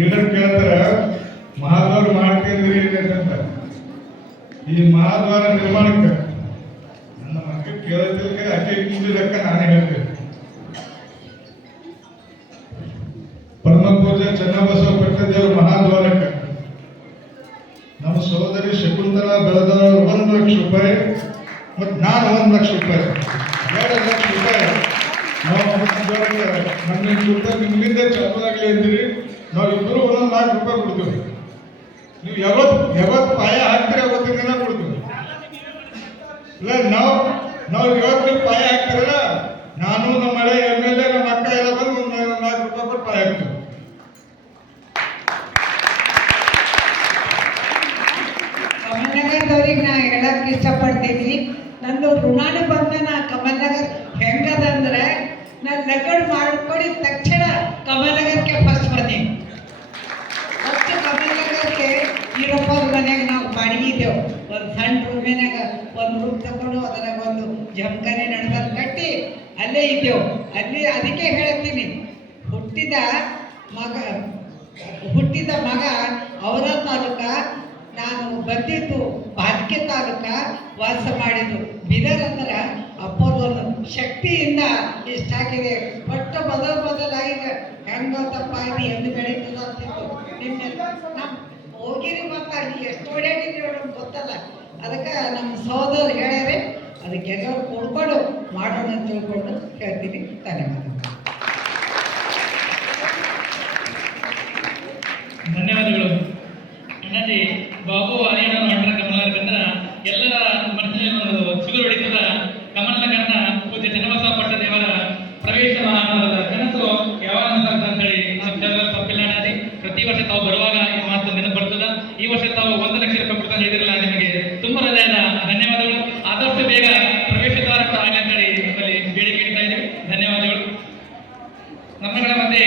Leader ಕೇಳ್ತಾರ ಮಹಾದ್ವಾರ ಮಾಡ್ತಿದ್ರಿ ಅಂತ. ಈ ಮಹಾದ್ವಾರ ನಿರ್ಮಾಣಕ್ಕೆ ನನ್ನ ಮಕ್ಕಳು ಕೇಳೋದಕ್ಕೆ ಅಷ್ಟೇ ಇಟ್ಟಿದ್ದಕ್ಕ ನಾನೇ ಹೇಳ್ತೇನೆ. ಪರಮ ಪೂಜೆ ಚನ್ನಬಸವ ಪಟ್ಟದೇವರು ಮಹಾದ್ವಾರಕ್ಕೆ ನಮ್ಮ ಸಹೋದರಿ ಶಕುಂತಲಾ ಬೆಳೆದವರು 1 ಲಕ್ಷ ರೂಪಾಯಿ ಮತ್ತು ನಾನು 1 ಲಕ್ಷ ರೂಪಾಯಿ 2 ಲಕ್ಷ ರೂಪಾಯಿ ನಾವು ನನ್ನ ಸುತ್ತ ನಿಮ್ಮಿಂದ ಚಾಲು ಆಗಲಿ ಅಂದಿರಿ. ನಾವು ಇಬ್ಬರು 1 ಲಕ್ಷ ರೂಪಾಯಿ ಕೊಡ್ತೀವಿ. ನೀವು ಯಾವತ್ತು ಪಾಯ ಹಾಕ್ತೀರಿ ಅವತ್ತಿನ ದಿನ ಕೊಡ್ತೀವಿ. ಇಲ್ಲ ನಾವು ಇವತ್ತು ಪಾಯ ಹಾಕ್ತಿರಲ್ಲ, ನಾನು ನಮ್ಮ ಮಳೆ MLA ನಮ್ಮ ಅಕ್ಕ ಎಲ್ಲ ಬಂದು 1 ಲಕ್ಷ ರೂಪಾಯಿ ಕೊಟ್ಟು ಪಾಯ ಹಾಕ್ತೀವಿ. ಕಮಲ್ನಗರದವ್ರಿಗೆ ನಾ ಹೇಳಕ್ ಇಷ್ಟಪಡ್ತೀನಿ, ನಂದು ಋಣಾನುಬಂಧನ ಕಮಲ್ನಗರ್ ಹೆಂಗದಂದ್ರೆ ನಾನು ಲಗ್ನ ಮಾಡ್ಕೊಂಡಿದ ತಕ್ಷಣ ಕಮಲ್ನಗರಕ್ಕೆ ಫಸ್ಟ್ ಬಂದೀನಿ. ಫಸ್ಟ್ ಕಮಲ್ನಗರಕ್ಕೆ ಈರಪ್ಪ ಮನೆಯಾಗ ನಾವು ಬಾಡಿಗಿದ್ದೆವು. ಒಂದು ಸಣ್ಣ ರೂಮಿನಾಗ ಒಂದು ರೂಮ್ ತಗೊಂಡು ಅದರಾಗ ಒಂದು ಜಮಖಾನೆ ನಡೆದಲ್ಲಿ ಕಟ್ಟಿ ಅಲ್ಲೇ ಇದ್ದೆವು. ಅದಕ್ಕೆ ಹೇಳ್ತೀನಿ, ಹುಟ್ಟಿದ ಮಗ ಅವರ ತಾಲೂಕ, ನಾನು ಬಂದಿದ್ದು ಬಾಲ್ಕೆ ತಾಲೂಕ, ವಾಸ ಮಾಡಿದ್ದು ಬೀದರ್. ಅಂದ್ರೆ ಅಪ್ಪದೊಂದು ಶಕ್ತಿಯಿಂದ ಇಷ್ಟಾಗಿದೆ. ಒಟ್ಟು ಬದಲಾಗಿ ಹೆಂಗಪ್ಪ ಇದು ಎಂದು ಬೆಳೀತದ ಅಂತಿತ್ತು. ನಿನ್ನೆಲ್ಲ ನಮ್ಮ ಹೋಗಿರಿ ಮತ್ತು ಅಲ್ಲಿ ಎಷ್ಟು ಓಡಾಡಿದ್ರಿ ನೋಡೋದು ಗೊತ್ತಲ್ಲ. ಅದಕ್ಕೆ ನಮ್ಮ ಸಹೋದರ ಹೇಳ್ಯಾರೆ, ಅದಕ್ಕೆಲ್ಲರೂ ಕೂಡ್ಕೊಂಡು ಮಾಡೋಣ ಅಂತ ತಿಳ್ಕೊಂಡು ಹೇಳ್ತೀನಿ. ಧನ್ಯವಾದಗಳು. ಅಣ್ಣಾಜಿ ಬಾಬು ಹರಿಯಾಣ ಮಾಡ್ರ ಕಮಲನಗರ ಎಲ್ಲರ ಮನಸ್ಸಿನಲ್ಲಿ ಒಂದು ಸುಗರು ಹೊಡಿತದ. ಕಮಲನಗರನ ಪೂಜ್ಯ ಚನ್ನಬಸವ ಪಟ್ಟದೇವರ ಪ್ರವೇಶ ವಾಹನದ ಕನಸು ಯಾವಾಗ ಅಂತೇಳಿ ತಪ್ಪಿಲ್ಲ ಅಣ್ಣಾಜಿ. ಪ್ರತಿ ವರ್ಷ ತಾವು ಬರುವಾಗ ಈ ಮಾತು ನೆನಪು ಬರ್ತದ. ಈ ವರ್ಷ ತಾವು 1 ಲಕ್ಷ ರೂಪಾಯಿ ಕೊಡ್ತಾ ಹೇಳಿದ್ರಲ್ಲ, ನಿಮಗೆ ತುಂಬಾ ಹೃದಯದ ಧನ್ಯವಾದಗಳು. ಆದಷ್ಟು ಬೇಗ ಪ್ರವೇಶ ದ್ವಾರ ಆಗಲಿ ಅಂತೇಳಿ ನಮ್ಮಲ್ಲಿ ಬೇಡಿಕೆ ಇಡ್ತಾ ಇದ್ದೀವಿ. ಧನ್ಯವಾದಗಳು. ನಮ್ಮಗಳ ಮಧ್ಯೆ